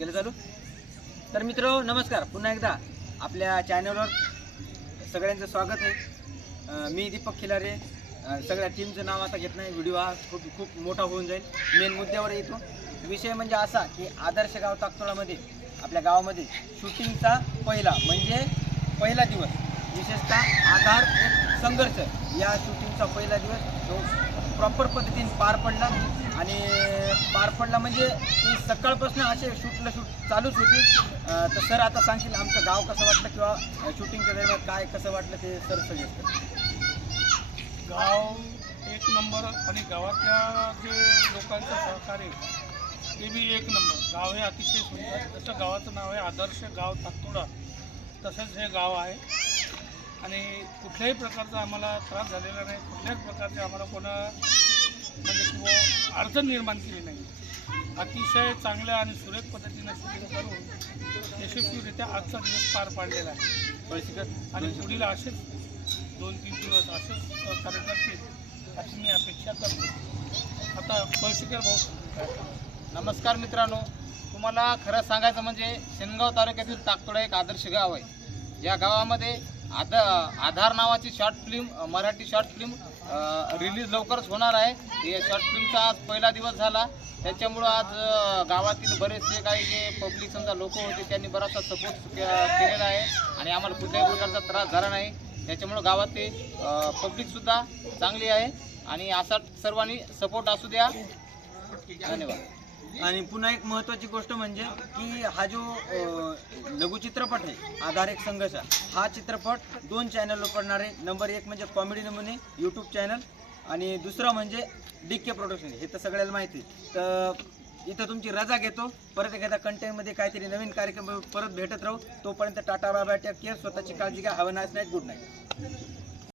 केलं चालू. तर मित्रांनो नमस्कार, पुन्हा एकदा आपल्या चॅनलवर सगळ्यांचं स्वागत आहे. मी दीपक खिलारे. सगळ्या टीमचं नाव आता घेत नाही, व्हिडिओ हा खूप मोठा होऊन जाईल. मेन मुद्द्यावर येतो. विषय म्हणजे असा की आदर्श गाव ताकतोळामध्ये आपल्या गावामध्ये शूटिंगचा पहिला दिवस, विशेषतः आधार एक संघर्ष या शूटिंगचा पहिला दिवस तो प्रॉपर पद्धतीने पार पडला. आणि पार पडला म्हणजे ती सकाळपासून असे शूट चालूच होती. तर सर आता सांगतील आमचं गाव कसं वाटलं किंवा शूटिंगच्या दरम्यान काय कसं वाटलं ते सर सजेस्ट करतील. गाव एक नंबर आणि गावातल्या जे लोकांचं सहकार्य ते बी एक नंबर. गाव हे अतिशय सुंदर. जसं गावाचं नाव आहे आदर्श गाव ताकतोळा, तसंच हे गाव आहे. आणि कुठल्याही प्रकारचा आम्हाला त्रास झालेला नाही. कुठल्याच प्रकारचे आम्हाला म्हणजे किंवा अडचण निर्माण केली नाही. अतिशय चांगल्या आणि सुरेख पद्धतीनं शूटिंग करून यशस्वीरित्या आजचा दिवस पार पाडलेला आहे. आणि पुढील असेच 2-3 दिवस असेच सहकार्य करतील अशी मी अपेक्षा करतो. आता पळशीकर भाऊ. नमस्कार मित्रांनो, तुम्हाला खरं सांगायचं म्हणजे शेनगाव तालुक्यातील ताकतोळा एक आदर्श गाव आहे. या गावामध्ये आधार नावाची short film, Marathi short film release लवकरच होणार आहे. या शॉर्ट फिल्मचा आज पहिला दिवस झाला. त्याच्यामुळं आज गावातील बरेचसे काही जे पब्लिक समजा लोक होते त्यांनी बराचसा सपोर्ट केलेला आहे आणि आम्हाला कुठल्याही प्रकारचा त्रास झाला नाही. त्याच्यामुळं गावातली पब्लिकसुद्धा चांगली आहे आणि असा सर्वांनी सपोर्ट असू द्या. धन्यवाद. आणि पुन्हा एक महत्त्वाची गोष्ट म्हणजे की हा जो लघुचित्रपट आहे आधार एक संघर्ष, हा चित्रपट 2 चॅनलवर पडणार आहे. नंबर 1 म्हणजे कॉमेडी नमुने यूट्यूब चॅनल आणि दुसरं म्हणजे DK प्रोडक्शन. हे तर सगळ्याला माहिती आहे. तर इथं तुमची रजा घेतो. परत एखाद्या कंटेंटमध्ये काहीतरी नवीन कार्यक्रम परत भेटत राहू. तोपर्यंत tata bye bye, take care. स्वतःची काळजी घ्या. Have a nice night. Good night.